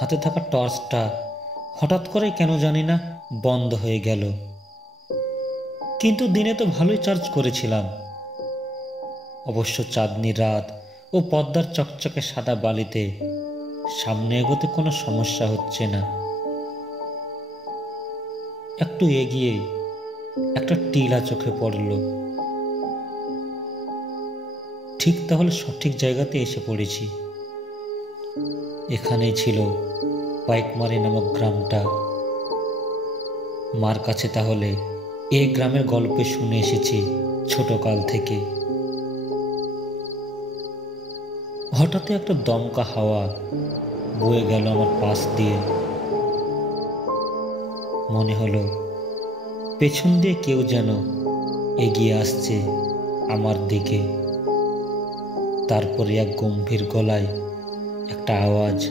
হাতে থাকা টর্চটা হঠাৎ করে কেন জানি না বন্ধ হয়ে গেল। কিন্তু দিনে তো ভালোই চার্জ করেছিলাম। অবশ্য চাঁদনি রাত ও পদ্মার চকচকে সাদা বালিতে সামনে এগোতে কোনো সমস্যা হচ্ছে না। একটু এগিয়ে একটা টিলা চোখে পড়ল। ঠিক তাহলে সঠিক জায়গাতে এসে পড়েছি। এখানেই ছিল পাইকমারি নামক গ্রামটা। মার কাছে তাহলে এই গ্রামের গল্পে শুনে এসেছি ছোটকাল থেকে। হঠাৎ একটা দমকা হাওয়া বয়ে গেল আমার পাশ দিয়ে। মনে হলো পেছন দিয়ে কেউ যেন এগিয়ে আসছে আমার দিকে। তারপরে এক গম্ভীর গলায় একটা আওয়াজ,